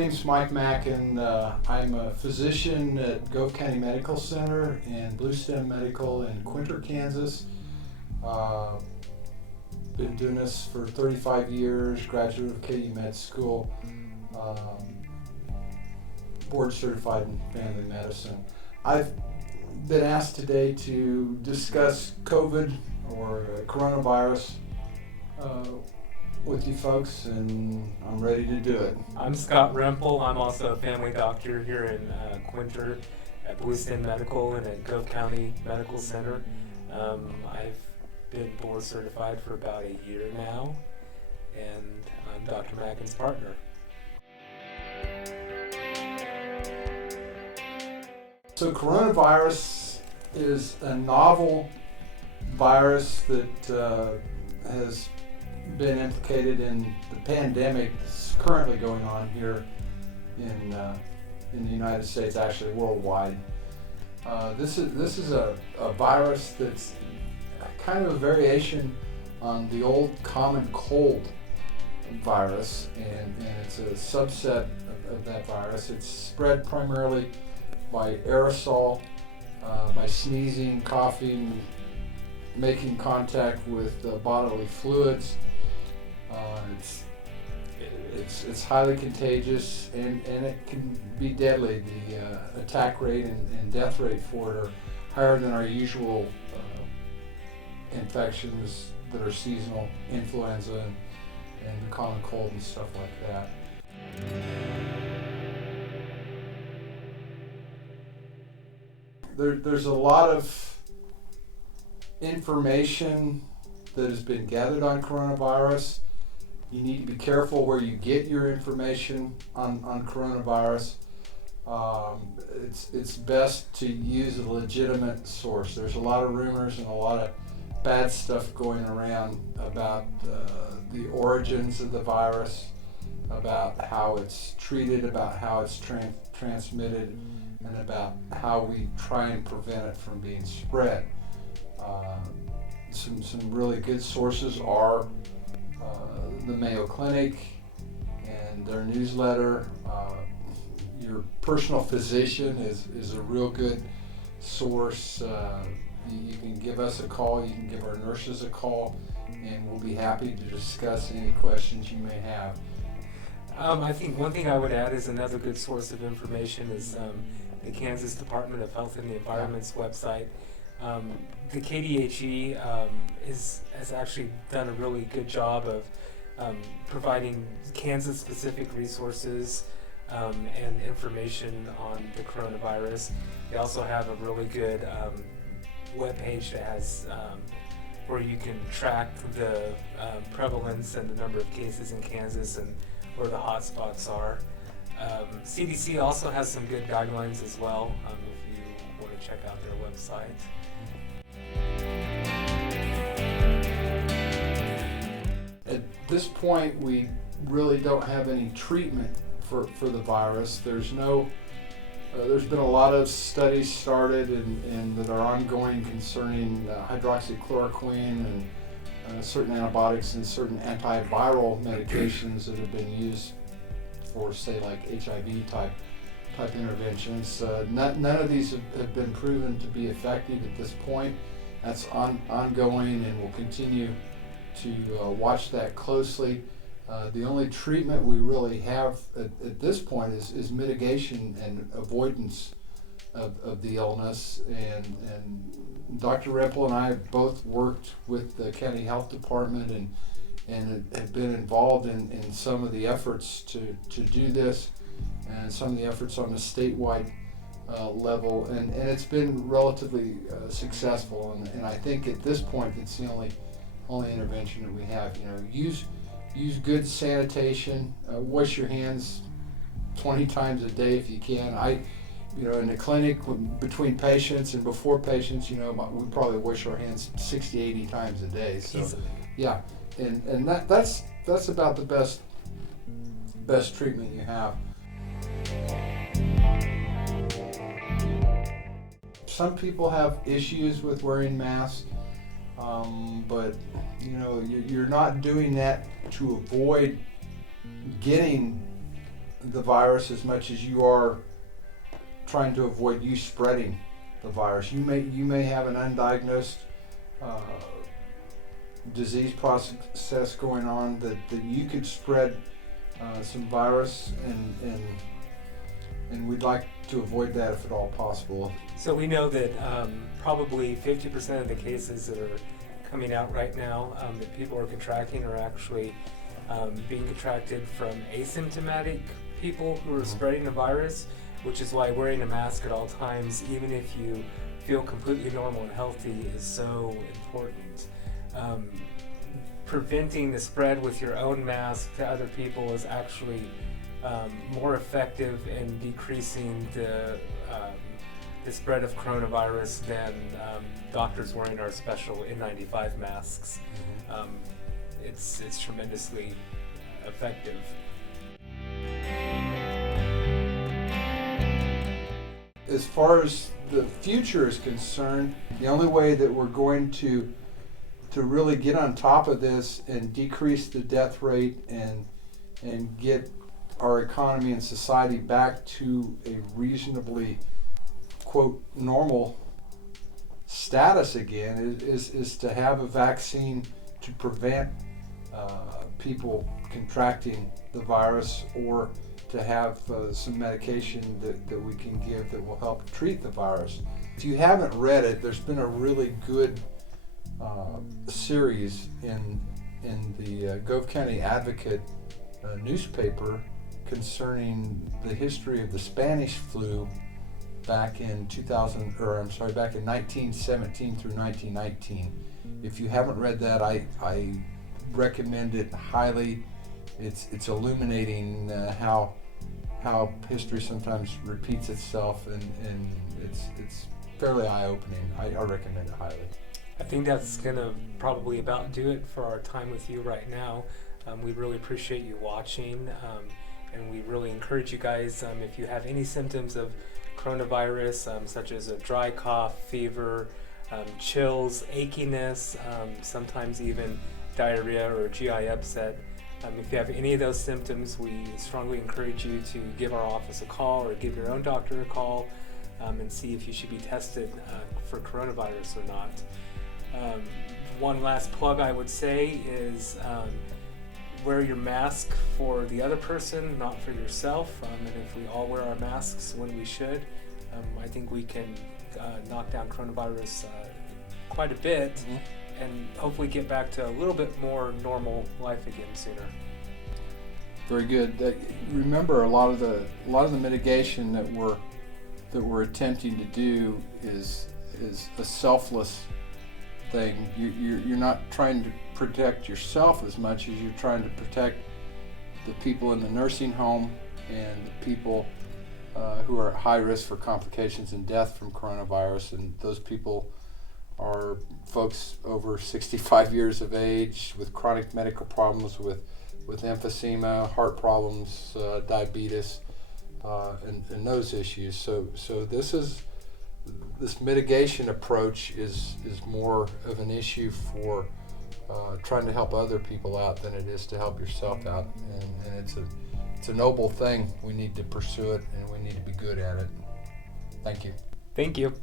name's Mike Machen. I'm a physician at Gove County Medical Center and Blue Stem Medical in Quinter, Kansas. Been doing this for 35 years, graduate of KU Med School, board certified in family medicine. I've been asked today to discuss COVID or coronavirus with you folks, and I'm ready to do it. I'm Scott Rempel. I'm also a family doctor here in Quinter at Blue Stem Medical and at Gove County Medical Center. I've been board certified for about a year now, and I'm Dr. Machen's partner. So coronavirus is a novel virus that has been implicated in the pandemic that's currently going on here in the United States, actually worldwide. This is a virus that's kind of a variation on the old common cold virus, and it's a subset of that virus. It's spread primarily by aerosol, by sneezing, coughing, making contact with bodily fluids. It's highly contagious, and it can be deadly. The attack rate and death rate for it are higher than our usual infections that are seasonal, influenza and the common cold and stuff like that. There's a lot of information that has been gathered on coronavirus. You need to be careful where you get your information on coronavirus. It's best to use a legitimate source. There's a lot of rumors and a lot of bad stuff going around about the origins of the virus, about how it's treated, about how it's transmitted, and about how we try and prevent it from being spread. Some really good sources are the Mayo Clinic and their newsletter. Your personal physician is a real good source. You can give us a call, you can give our nurses a call, and we'll be happy to discuss any questions you may have. I think one thing I would add is another good source of information is the Kansas Department of Health and the Environment's website. The KDHE has actually done a really good job of providing Kansas-specific resources and information on the coronavirus. They also have a really good webpage that has where you can track the prevalence and the number of cases in Kansas and where the hot spots are. CDC also has some good guidelines as well if you want to check out their website. At this point, we really don't have any treatment for the virus. There's been a lot of studies started and that are ongoing concerning hydroxychloroquine and certain antibiotics and certain antiviral medications that have been used for, say, like HIV type interventions. None of these have been proven to be effective at this point. That's ongoing, and we'll continue to watch that closely. The only treatment we really have at this point is mitigation and avoidance of the illness. And Dr. Rempel and I have both worked with the county health department and have been involved in some of the efforts to do this, and some of the efforts on the statewide level, and it's been relatively successful. And I think at this point it's the only intervention that we have. Use good sanitation. Wash your hands 20 times a day if you can. In the clinic between patients and before patients, we probably wash our hands 60, 80 times a day. So, yeah, and that's about the best treatment you have. Some people have issues with wearing masks, but you're not doing that to avoid getting the virus as much as you are trying to avoid you spreading the virus. You may have an undiagnosed disease process going on that you could spread some virus, and we'd like to avoid that if at all possible. So we know that probably 50% of the cases that are coming out right now that people are contracting are actually being contracted from asymptomatic people who are spreading the virus, which is why wearing a mask at all times, even if you feel completely normal and healthy, is so important. Preventing the spread with your own mask to other people is actually more effective in decreasing the spread of coronavirus than doctors wearing our special N95 masks. It's tremendously effective. As far as the future is concerned, the only way that we're going to really get on top of this and decrease the death rate and get our economy and society back to a reasonably, quote, normal status again is to have a vaccine to prevent people contracting the virus, or to have some medication that we can give that will help treat the virus. If you haven't read it, there's been a really good series in the Gove County Advocate newspaper concerning the history of the Spanish flu back in 1917 through 1919. If you haven't read that, I recommend it highly. It's illuminating how history sometimes repeats itself, and it's fairly eye-opening. I recommend it highly. I think that's going to probably about do it for our time with you right now. We really appreciate you watching, and we really encourage you guys, if you have any symptoms of coronavirus, such as a dry cough, fever, chills, achiness, sometimes even diarrhea or GI upset. If you have any of those symptoms, we strongly encourage you to give our office a call or give your own doctor a call and see if you should be tested for coronavirus or not. One last plug I would say is wear your mask for the other person, not for yourself. And if we all wear our masks when we should, I think we can knock down coronavirus quite a bit, and hopefully get back to a little bit more normal life again sooner. Very good. Remember, a lot of the mitigation that we're attempting to do is a selfless thing. You're not trying to protect yourself as much as you're trying to protect the people in the nursing home and the people who are at high risk for complications and death from coronavirus. And those people are folks over 65 years of age with chronic medical problems, with emphysema, heart problems, diabetes, and those issues. So this mitigation approach is more of an issue for trying to help other people out than it is to help yourself out, and it's a noble thing. We need to pursue it, and we need to be good at it. Thank you. Thank you.